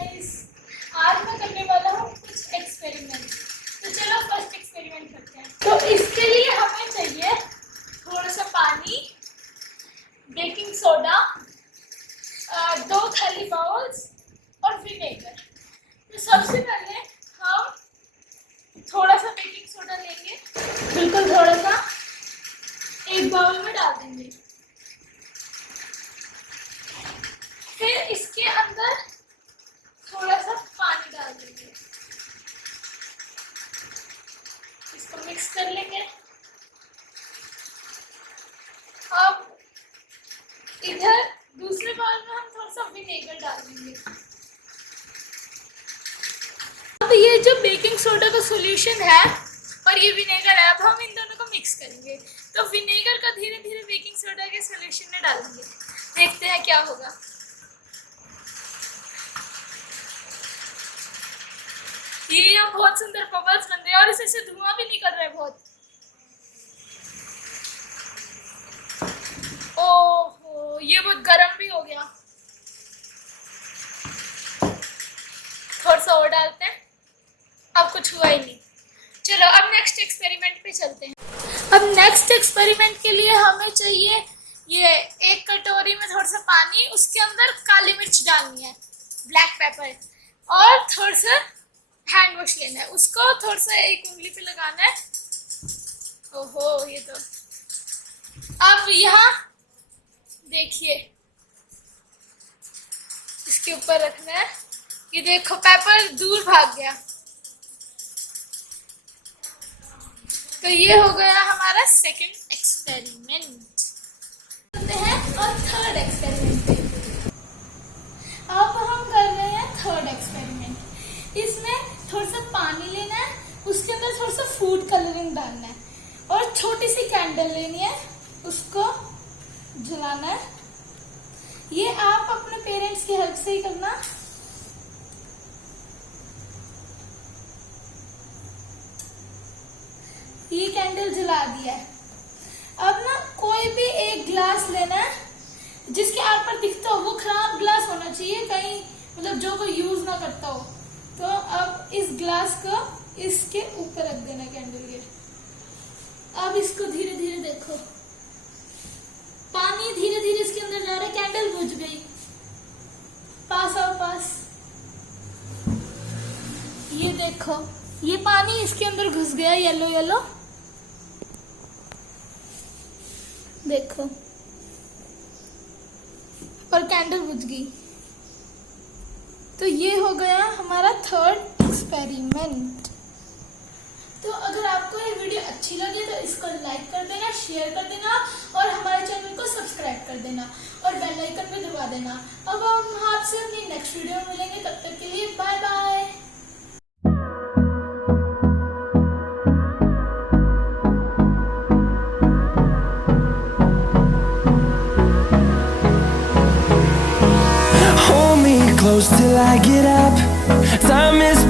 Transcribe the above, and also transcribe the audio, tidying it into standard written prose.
Guys, आज मैं करने वाला हूँ कुछ एक्सपेरिमेंट। तो चलो फर्स्ट एक्सपेरिमेंट करते हैं। तो इसके लिए हमें चाहिए थोड़ा सा पानी, बेकिंग सोडा, 2 खाली बाउल्स और विनेगर। तो सबसे पहले हम थोड़ा सा बेकिंग सोडा लेंगे, बिल्कुल थोड़ा सा, एक बाउल में डाल देंगे। फिर इसके अंदर थोड़ा सा पानी डाल देंगे, इसको मिक्स कर लेंगे। अब इधर दूसरे बाउल में हम थोड़ा सा विनेगर डाल देंगे। अब ये जो बेकिंग सोडा का सॉल्यूशन है और ये विनेगर है, अब हम इन दोनों को मिक्स करेंगे। तो विनेगर का धीरे धीरे बेकिंग सोडा के सॉल्यूशन में डालेंगे, देखते हैं क्या होगा। ये यहाँ बहुत सुंदर बबल्स बन रहे हैं और इससे से धुआं भी निकल रहा है बहुत। ओहो, ये बहुत गर्म भी हो गया। थोड़ा सा और डालते हैं, अब कुछ हुआ ही नहीं। चलो अब नेक्स्ट एक्सपेरिमेंट पे चलते हैं। अब नेक्स्ट एक्सपेरिमेंट के लिए हमें चाहिए ये एक कटोरी में थोड़ा सा पानी, उसके अंदर काली मिर्च डालनी है, ब्लैक पेपर, और थोड़ा सा हैंड वॉश लेना है, उसको थोड़ा सा एक उंगली पे लगाना है। ओहो, ये तो अब यहाँ देखिए, इसके ऊपर रखना है। ये देखो पेपर दूर भाग गया। तो ये हो गया हमारा सेकंड एक्सपेरिमेंट। करते हैं और थर्ड एक्सपेरिमेंट पे। अब हम कर रहे हैं थर्ड एक्सपेरिमेंट। इसमें थोड़ा सा पानी लेना है, उसके अंदर थोड़ा सा फूड कलरिंग डालना है और छोटी सी कैंडल लेनी है, उसको जलाना है। ये आप अपने पेरेंट्स की हेल्प से ही करना। ये कैंडल जला दिया है। अब ना कोई भी एक ग्लास लेना है, जिसके आर पर दिखता हो वो खराब ग्लास होना चाहिए, कहीं मतलब जो कोई यूज ना करता हो। तो अब इस ग्लास को इसके ऊपर रख देना कैंडल के। अब इसको धीरे धीरे देखो, पानी धीरे धीरे इसके अंदर जा रहा है, कैंडल बुझ गई। पास आओ, पास। ये देखो, ये पानी इसके अंदर घुस गया, येलो येलो देखो, और कैंडल बुझ गई। तो ये हो गया हमारा थर्ड एक्सपेरिमेंट। तो अगर आपको ये वीडियो अच्छी लगी तो इसको लाइक कर देना, शेयर कर देना और हमारे चैनल को सब्सक्राइब कर देना और बेल आइकन भी दबा देना। अब हम आपसे अपनी नेक्स्ट वीडियो में मिलेंगे, तब तक के लिए bye bye. Hold me close till I get up. Time is